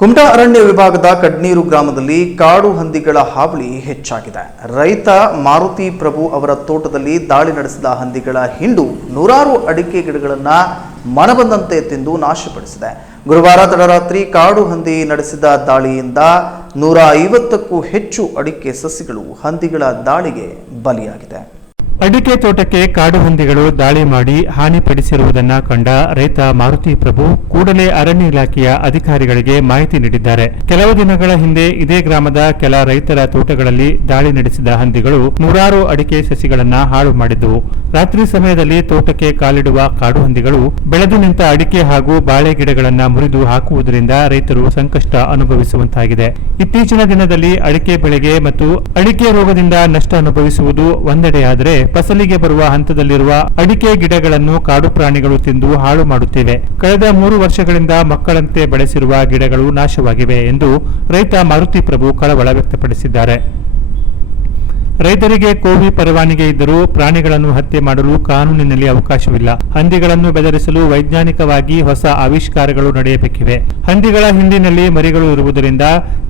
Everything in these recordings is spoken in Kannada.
ಕುಮಟಾ ಅರಣ್ಯ ವಿಭಾಗದ ಕಡ್ನೀರು ಗ್ರಾಮದಲ್ಲಿ ಕಾಡು ಹಂದಿಗಳ ಹಾವಳಿ ಹೆಚ್ಚಾಗಿದೆ. ರೈತ ಮಾರುತಿ ಪ್ರಭು ಅವರ ತೋಟದಲ್ಲಿ ದಾಳಿ ನಡೆಸಿದ ಹಂದಿಗಳ ಹಿಂಡು ನೂರಾರು ಅಡಿಕೆ ಗಿಡಗಳನ್ನು ಮನಬಂದಂತೆ ತಿಂದು ನಾಶಪಡಿಸಿದೆ. ಗುರುವಾರ ತಡರಾತ್ರಿ ಕಾಡು ಹಂದಿ ನಡೆಸಿದ ದಾಳಿಯಿಂದ ನೂರ ಐವತ್ತಕ್ಕೂ ಹೆಚ್ಚು ಅಡಿಕೆ ಸಸಿಗಳು ಹಂದಿಗಳ ದಾಳಿಗೆ ಬಲಿಯಾಗಿದೆ. ಅಡಿಕೆ ತೋಟಕ್ಕೆ ಕಾಡು ಹಂದಿಗಳು ದಾಳಿ ಮಾಡಿ ಹಾನಿಪಡಿಸಿರುವುದನ್ನ ಕಂಡ ರೈತ ಮಾರುತಿ ಪ್ರಭು ಕೂಡಲೇ ಅರಣ್ಯ ಇಲಾಖೆಯ ಅಧಿಕಾರಿಗಳಿಗೆ ಮಾಹಿತಿ ನೀಡಿದ್ದಾರೆ. ಕೆಲವು ದಿನಗಳ ಹಿಂದೆ ಇದೇ ಗ್ರಾಮದ ಕೆಲ ರೈತರ ತೋಟಗಳಲ್ಲಿ ದಾಳಿ ನಡೆಸಿದ ಹಂದಿಗಳು ನೂರಾರು ಅಡಿಕೆ ಸಸಿಗಳನ್ನ ಹಾಳು ಮಾಡಿದ್ದವು. ರಾತ್ರಿ ಸಮಯದಲ್ಲಿ ತೋಟಕ್ಕೆ ಕಾಲಿಡುವ ಕಾಡು ಹಂದಿಗಳು ಬೆಳೆದು ನಿಂತ ಅಡಿಕೆ ಹಾಗೂ ಬಾಳೆ ಗಿಡಗಳನ್ನು ಮುರಿದು ಹಾಕುವುದರಿಂದ ರೈತರು ಸಂಕಷ್ಟ ಅನುಭವಿಸುವಂತಾಗಿದೆ. ಇತ್ತೀಚಿನ ದಿನದಲ್ಲಿ ಅಡಿಕೆ ಬೆಳೆಗೆ ಮತ್ತು ಅಡಿಕೆ ರೋಗದಿಂದ ನಷ್ಟ ಅನುಭವಿಸುವುದು ಒಂದೆಡೆಯಾದರೆ ಫಸಲಿಗೆ ಬರುವ ಹಂತದಲ್ಲಿರುವ ಅಡಿಕೆ ಗಿಡಗಳನ್ನು ಕಾಡು ಪ್ರಾಣಿಗಳು ತಿಂದು ಹಾಳು ಮಾಡುತ್ತಿವೆ. ಕಳೆದ ಮೂರು ವರ್ಷಗಳಿಂದ ಮಕ್ಕಳಂತೆ ಬೆಳೆಸಿರುವ ಗಿಡಗಳು ನಾಶವಾಗಿವೆ ಎಂದು ರೈತ ಮಾರುತಿ ಪ್ರಭು ಕಳವಳ ವ್ಯಕ್ತಪಡಿಸಿದ್ದಾರೆ. ರೈತರಿಗೆ ಕೋವಿ ಪರವಾನಿಗೆ ಇದ್ದರೂ ಪ್ರಾಣಿಗಳನ್ನು ಹತ್ಯೆ ಮಾಡಲು ಕಾನೂನಿನಲ್ಲಿ ಅವಕಾಶವಿಲ್ಲ. ಹಂದಿಗಳನ್ನು ಬೆದರಿಸಲು ವೈಜ್ಞಾನಿಕವಾಗಿ ಹೊಸ ಆವಿಷ್ಕಾರಗಳು ನಡೆಯಬೇಕಿವೆ. ಹಂದಿಗಳ ಹಿಂಡಿನಲ್ಲಿ ಮರಿಗಳು ಇರುವುದರಿಂದ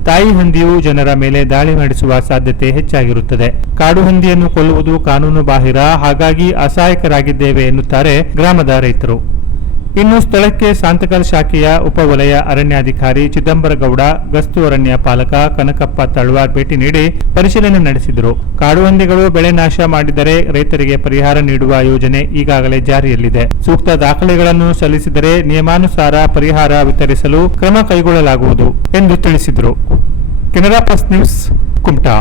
ತಾಯಿ ಹಂದಿಯು ಜನರ ಮೇಲೆ ದಾಳಿ ನಡೆಸುವ ಸಾಧ್ಯತೆ ಹೆಚ್ಚಾಗಿರುತ್ತದೆ. ಕಾಡು ಹಂದಿಯನ್ನು ಕೊಲ್ಲುವುದು ಕಾನೂನು ಬಾಹಿರ, ಹಾಗಾಗಿ ಅಸಹಾಯಕರಾಗಿದ್ದೇವೆ ಎನ್ನುತ್ತಾರೆ ಗ್ರಾಮದ ರೈತರು. ಇನ್ನು ಸ್ಥಳಕ್ಕೆ ಸಾಂತಕಲ್ ಶಾಖೆಯ ಉಪವಲಯ ಅರಣ್ಯಾಧಿಕಾರಿ ಚಿದಂಬರಗೌಡ, ಗಸ್ತು ಅರಣ್ಯ ಪಾಲಕ ಕನಕಪ್ಪ ತಳ್ವಾರ್ ಭೇಟಿ ನೀಡಿ ಪರಿಶೀಲನೆ ನಡೆಸಿದರು. ಕಾಡು ಹಂದಿಗಳು ಬೆಳೆ ನಾಶ ಮಾಡಿದರೆ ರೈತರಿಗೆ ಪರಿಹಾರ ನೀಡುವ ಯೋಜನೆ ಈಗಾಗಲೇ ಜಾರಿಯಲ್ಲಿದೆ. ಸೂಕ್ತ ದಾಖಲೆಗಳನ್ನು ಸಲ್ಲಿಸಿದರೆ ನಿಯಮಾನುಸಾರ ಪರಿಹಾರ ವಿತರಿಸಲು ಕ್ರಮ ಕೈಗೊಳ್ಳಲಾಗುವುದು ಎಂದು ತಿಳಿಸಿದರು. Canara press news, Kumta.